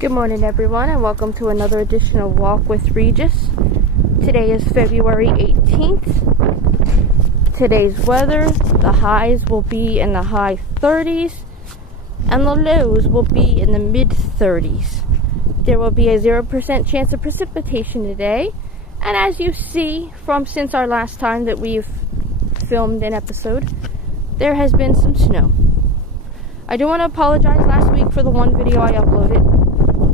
Good morning, everyone, and welcome to another edition of Walk with Regis. Today is February 18th. Today's weather, the highs will be in the high 30s, and the lows will be in the mid 30s. There will be a 0% chance of precipitation today, and as you see from since our last time that we've filmed an episode, there has been some snow. I do want to apologize last week for the one video I uploaded.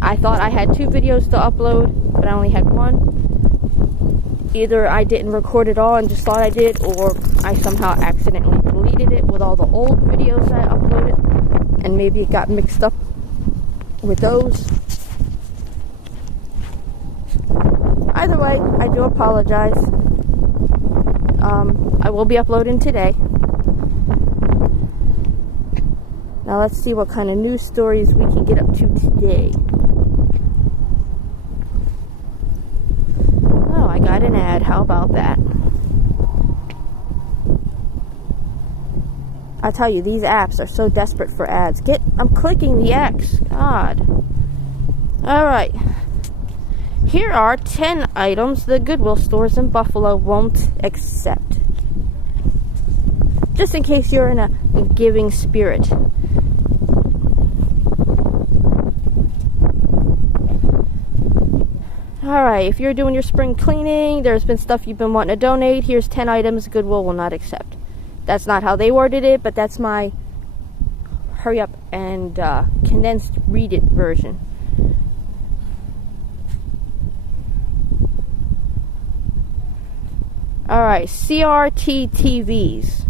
I thought I had 2 videos to upload, but I only had 1. Either I didn't record it all and just thought I did, or I somehow accidentally deleted it with all the old videos I uploaded, and maybe it got mixed up with those. Either way, I do apologize. I will be uploading today. Now let's see what kind of news stories we can get up to today. Oh, I got an ad. How about that? I tell you, these apps are so desperate for ads. I'm clicking the X. God. Alright. Here are 10 items the Goodwill stores in Buffalo won't accept. Just in case you're in a giving spirit. Alright, if you're doing your spring cleaning, there's been stuff you've been wanting to donate, here's 10 items Goodwill will not accept. That's not how they worded it, but that's my hurry up and condensed read it version. Alright, CRT TVs.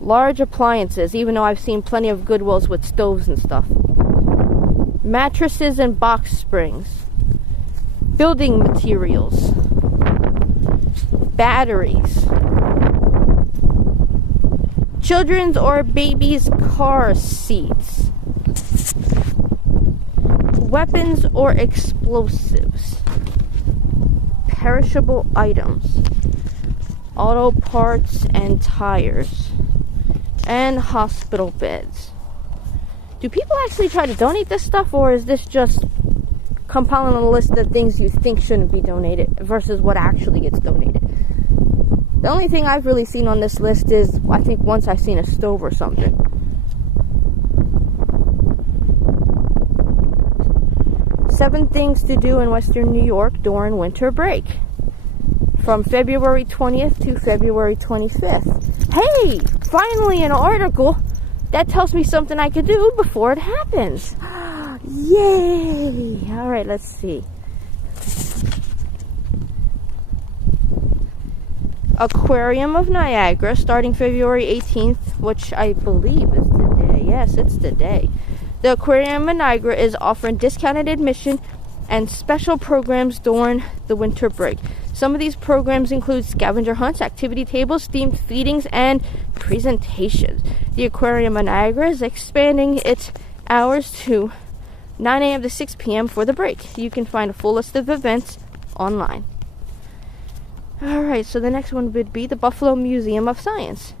Large appliances, even though I've seen plenty of Goodwills with stoves and stuff. Mattresses and box springs. Building materials, batteries, children's or babies' car seats, weapons or explosives, perishable items, auto parts and tires, and hospital beds. Do people actually try to donate this stuff, or is this just compiling a list of things you think shouldn't be donated versus what actually gets donated? The only thing I've really seen on this list is, I think once I've seen a stove or something. Seven things to do in Western New York during winter break. From February 20th to February 25th. Hey! Finally an article that tells me something I could do before it happens. Yay! Alright, let's see. Aquarium of Niagara, starting February 18th, which I believe is today. Yes, it's today. The Aquarium of Niagara is offering discounted admission and special programs during the winter break. Some of these programs include scavenger hunts, activity tables, themed feedings, and presentations. The Aquarium of Niagara is expanding its hours to 9 a.m. to 6 p.m. for the break. You can find a full list of events online. Alright, so the next one would be the Buffalo Museum of Science.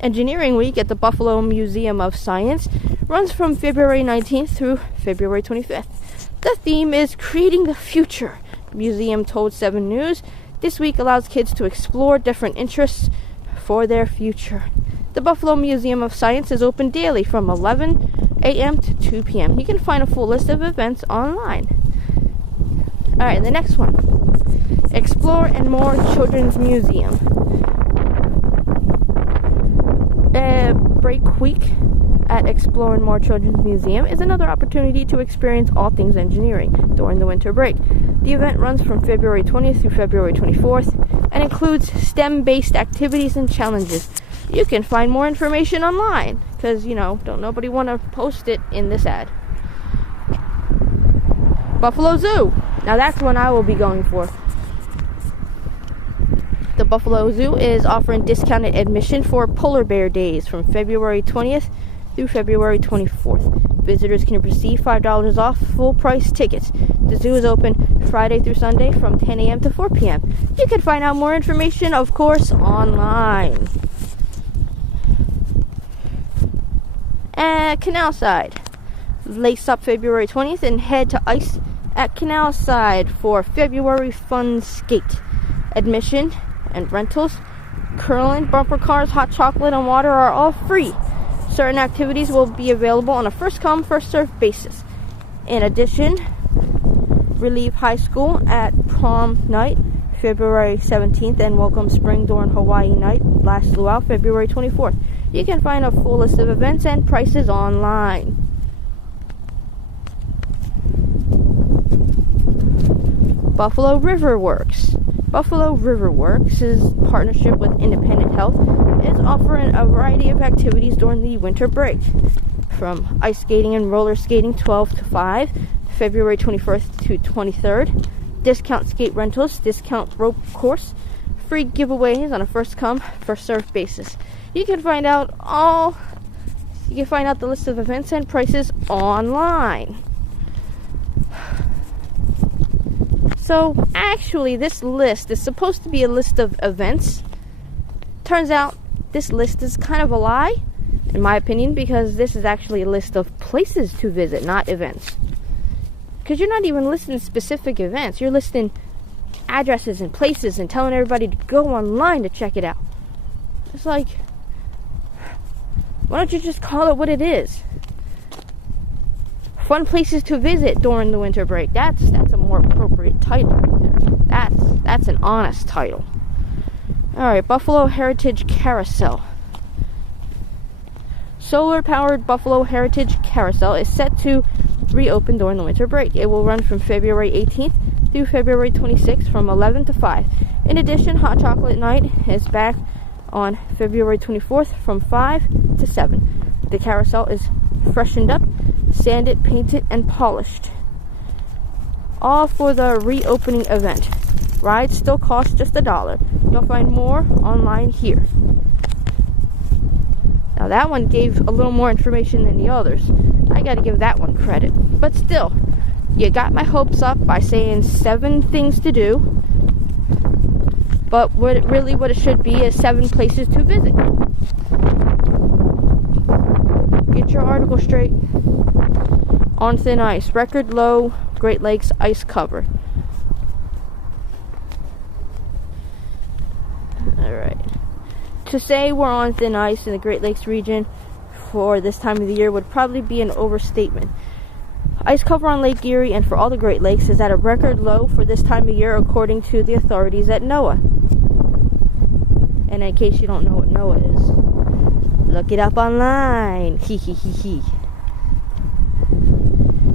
Engineering Week at the Buffalo Museum of Science runs from February 19th through February 25th. The theme is Creating the Future. The museum told 7 News this week allows kids to explore different interests for their future. The Buffalo Museum of Science is open daily from 11 a.m. to 2 p.m. You can find a full list of events online. Alright, the next one. Explore and More Children's Museum. Break Week at Explore and More Children's Museum is another opportunity to experience all things engineering during the winter break. The event runs from February 20th through February 24th and includes STEM-based activities and challenges. You can find more information online, because, don't nobody want to post it in this ad. Buffalo Zoo. Now that's one I will be going for. The Buffalo Zoo is offering discounted admission for Polar Bear Days from February 20th through February 24th. Visitors can receive $5 off full-price tickets. The zoo is open Friday through Sunday from 10 a.m. to 4 p.m. You can find out more information, of course, online. Canal Side. Lace up February 20th and head to Ice at Canal Side for February Fun Skate. Admission and rentals, curling, bumper cars, hot chocolate, and water are all free. Certain activities will be available on a first-come, first-served basis. In addition, Relief High School at Prom Night, February 17th, and Welcome Spring Dawn Hawaii Night, last luau, February 24th. You can find a full list of events and prices online. Buffalo River Works. Buffalo River Works' partnership with Independent Health is offering a variety of activities during the winter break. From ice skating and roller skating 12 to 5, February 21st to 23rd, discount skate rentals, discount rope course, free giveaways on a first-come, first-served basis. You can find out the list of events and prices online. So, actually, this list is supposed to be a list of events. Turns out, this list is kind of a lie, in my opinion, because this is actually a list of places to visit, not events. Because you're not even listing specific events. You're listing addresses and places and telling everybody to go online to check it out. It's like, why don't you just call it what it is? Fun places to visit during the winter break. That's a more appropriate title right there. That's an honest title. Alright, Buffalo Heritage Carousel. Solar-powered Buffalo Heritage Carousel is set to reopen during the winter break. It will run from February 18th through February 26th from 11 to 5. In addition, Hot Chocolate Night is back on February 24th from 5 to 7. The carousel is freshened up, sanded, painted, and polished. All for the reopening event. Rides still cost just $1. You'll find more online here. Now that one gave a little more information than the others. I gotta give that one credit. But still, you got my hopes up by saying 7 things to do. But what it should be is 7 places to visit. Get your article straight. On thin ice. Record low Great Lakes ice cover. Alright. To say we're on thin ice in the Great Lakes region for this time of the year would probably be an overstatement. Ice cover on Lake Erie and for all the Great Lakes is at a record low for this time of year according to the authorities at NOAA. And in case you don't know what NOAA is, look it up online. Hee hee hee hee.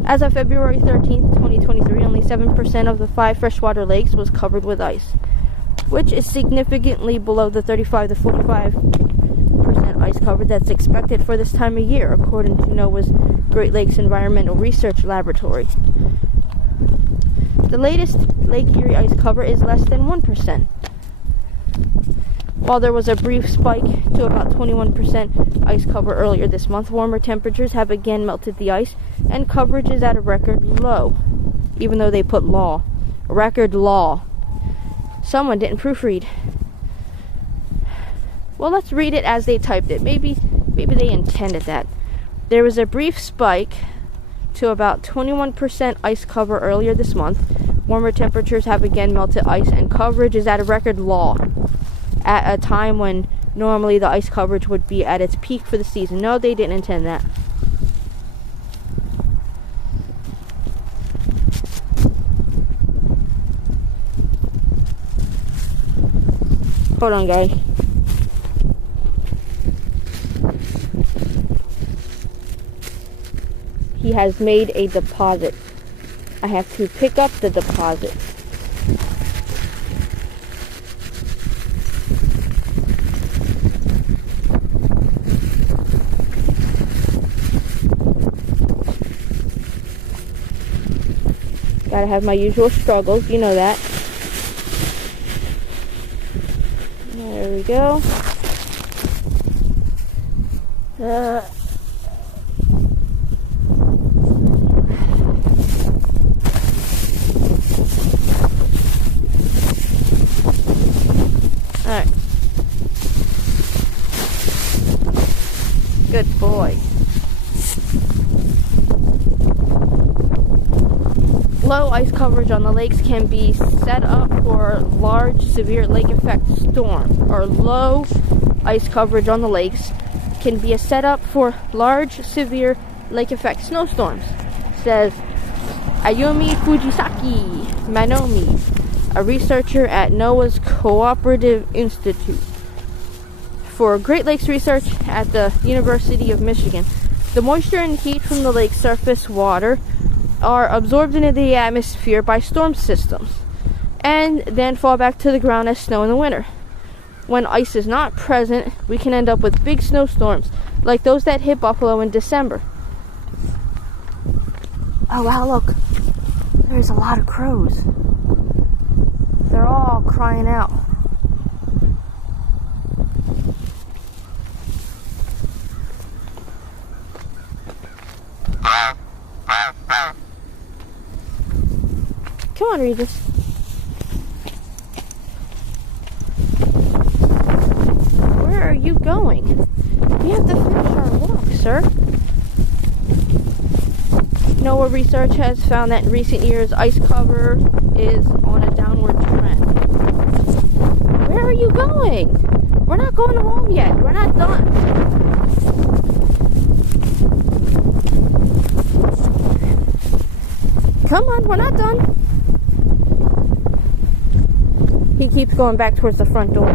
As of February 13th, 2023, only 7% of the 5 freshwater lakes was covered with ice, which is significantly below the 35 to 45% ice cover that's expected for this time of year, according to NOAA's Great Lakes Environmental Research Laboratory. The latest Lake Erie ice cover is less than 1%. While there was a brief spike to about 21% ice cover earlier this month, warmer temperatures have again melted the ice, and coverage is at a record low, even though they put law. A record law. Someone didn't proofread. Well, let's read it as they typed it. Maybe they intended that. There was a brief spike to about 21% ice cover earlier this month. Warmer temperatures have again melted ice, and coverage is at a record low at a time when normally the ice coverage would be at its peak for the season. No, they didn't intend that. Hold on, guys. He has made a deposit. I have to pick up the deposit. Gotta have my usual struggles, you know that. There we go. Alright. Good boy. Low ice coverage on the lakes can be set up for large, severe lake effect storm. Or low ice coverage on the lakes can be a setup for large, severe lake effect snowstorms, says Ayumi Fujisaki Manomi, a researcher at NOAA's Cooperative Institute for Great Lakes Research at the University of Michigan. The moisture and heat from the lake's surface water are absorbed into the atmosphere by storm systems and then fall back to the ground as snow in the winter. When ice is not present, we can end up with big snowstorms like those that hit Buffalo in December. Oh wow, look, there's a lot of crows. They're all crying out. Come on, Regis. Where are you going? We have to finish our walk, sir. NOAA research has found that in recent years, ice cover is on a downward trend. Where are you going? We're not going home yet. We're not done. Come on, we're not done. He keeps going back towards the front door.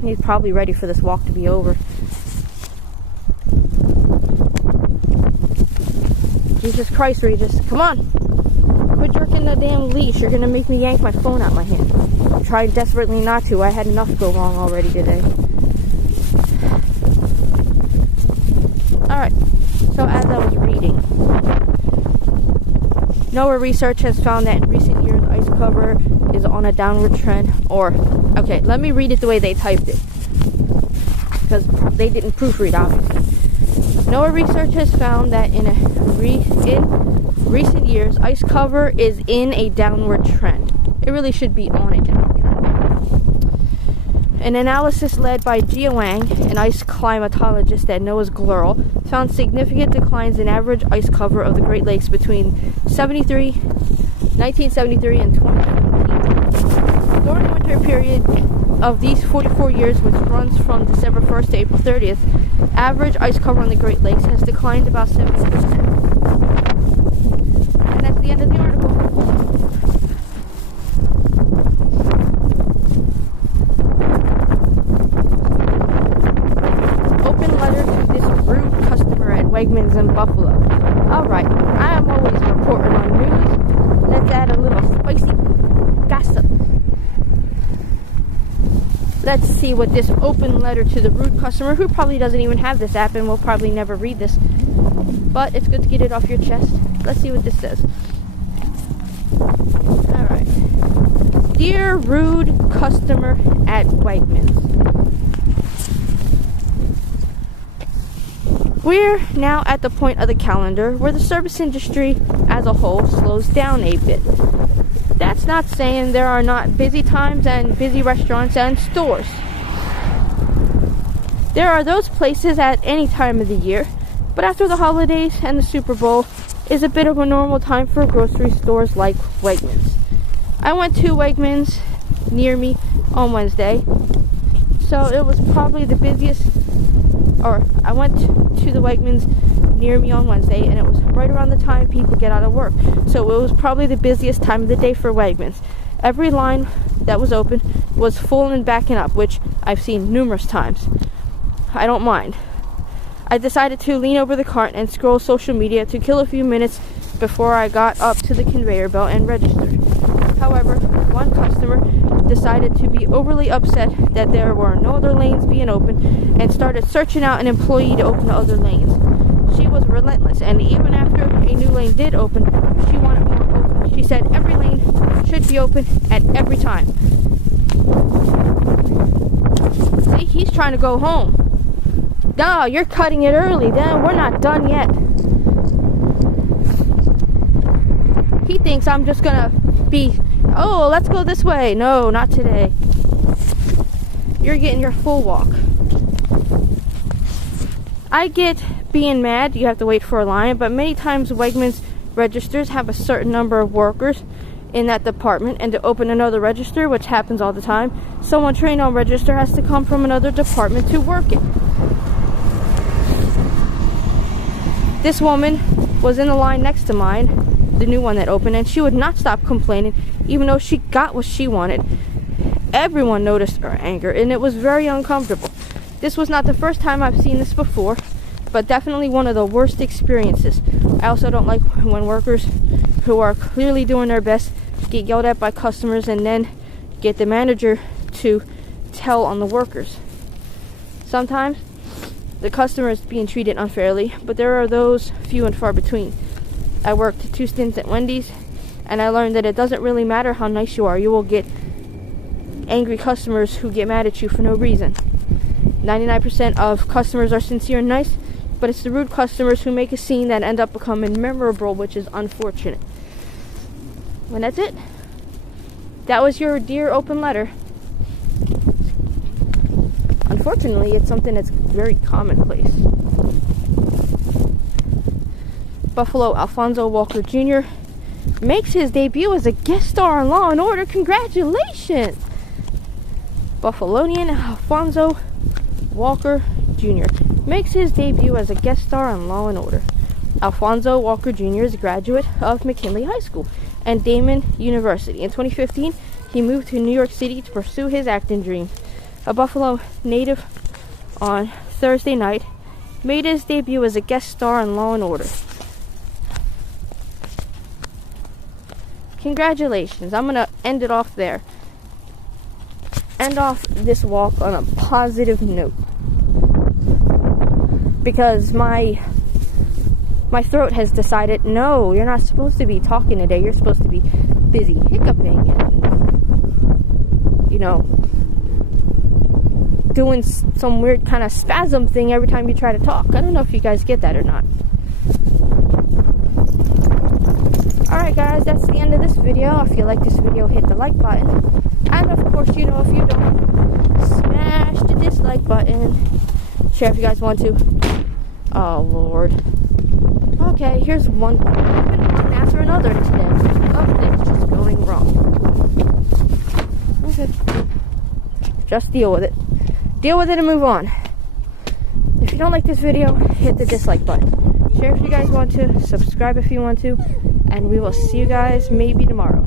He's probably ready for this walk to be over. Jesus Christ, Regis. Come on. Quit jerking the damn leash. You're going to make me yank my phone out my hand. I'm trying desperately not to. I had enough go wrong already today. Alright. So as I was reading, NOAA research has found that in recent years, ice cover is on a downward trend. Okay, let me read it the way they typed it, because they didn't proofread, obviously. NOAA research has found that in recent years, ice cover is in a downward trend. It really should be on a downward trend. An analysis led by Jia Wang, an ice climatologist at NOAA's GLERL, found significant declines in average ice cover of the Great Lakes between 1973 and 2017. During the winter period of these 44 years, which runs from December 1st to April 30th, average ice cover on the Great Lakes has declined about 70%. And that's the end of the article. Wegmans in Buffalo. Alright, I am always reporting on news. Let's add a little spicy gossip. Let's see what this open letter to the rude customer, who probably doesn't even have this app and will probably never read this, but it's good to get it off your chest. Let's see what this says. Alright. Dear rude customer at Wegmans, we're now at the point of the calendar where the service industry as a whole slows down a bit. That's not saying there are not busy times and busy restaurants and stores. There are those places at any time of the year, but after the holidays and the Super Bowl is a bit of a normal time for grocery stores like Wegmans. I went to Wegmans near me on Wednesday, so it was probably the busiest. I went to the Wegmans near me on Wednesday, and it was right around the time people get out of work. So it was probably the busiest time of the day for Wegmans. Every line that was open was full and backing up, which I've seen numerous times. I don't mind. I decided to lean over the cart and scroll social media to kill a few minutes before I got up to the conveyor belt and registered. However, one customer decided to be overly upset that there were no other lanes being open and started searching out an employee to open the other lanes. She was relentless, and even after a new lane did open, she wanted more open. She said every lane should be open at every time. See, he's trying to go home. No, you're cutting it early. Then we're not done yet. He thinks I'm just gonna be, oh, let's go this way. No, not today. You're getting your full walk. I get being mad, you have to wait for a line, but many times Wegmans registers have a certain number of workers in that department, and to open another register, which happens all the time, someone trained on register has to come from another department to work it. This woman was in the line next to mine, the new one that opened, and she would not stop complaining even though she got what she wanted. Everyone noticed her anger, and it was very uncomfortable. This was not the first time I've seen this before, but definitely one of the worst experiences. I also don't like when workers who are clearly doing their best get yelled at by customers and then get the manager to tell on the workers. Sometimes the customer is being treated unfairly, but there are those few and far between. I worked 2 stints at Wendy's, and I learned that it doesn't really matter how nice you are. You will get angry customers who get mad at you for no reason. 99% of customers are sincere and nice, but it's the rude customers who make a scene that end up becoming memorable, which is unfortunate. And that's it. That was your Dear Open Letter. Unfortunately, it's something that's very commonplace. Buffalo Alfonso Walker Jr. makes his debut as a guest star on Law & Order. Congratulations! Buffalonian Alfonso Walker Jr. makes his debut as a guest star on Law & Order. Alfonso Walker Jr. is a graduate of McKinley High School and Damon University. In 2015, he moved to New York City to pursue his acting dream. A Buffalo native, on Thursday night, made his debut as a guest star on Law & Order. Congratulations. I'm going to end it off there. End off this walk on a positive note. Because my throat has decided, no, you're not supposed to be talking today. You're supposed to be busy hiccuping and, you know, doing some weird kind of spasm thing every time you try to talk. I don't know if you guys get that or not. Alright guys, that's the end of this video. If you like this video, hit the like button. And of course, you know, if you don't, smash the dislike button. Share if you guys want to. Oh Lord. Okay, here's one after another today of things just going wrong. Okay. Just deal with it. Deal with it and move on. If you don't like this video, hit the dislike button. Share if you guys want to, subscribe if you want to, and we will see you guys maybe tomorrow.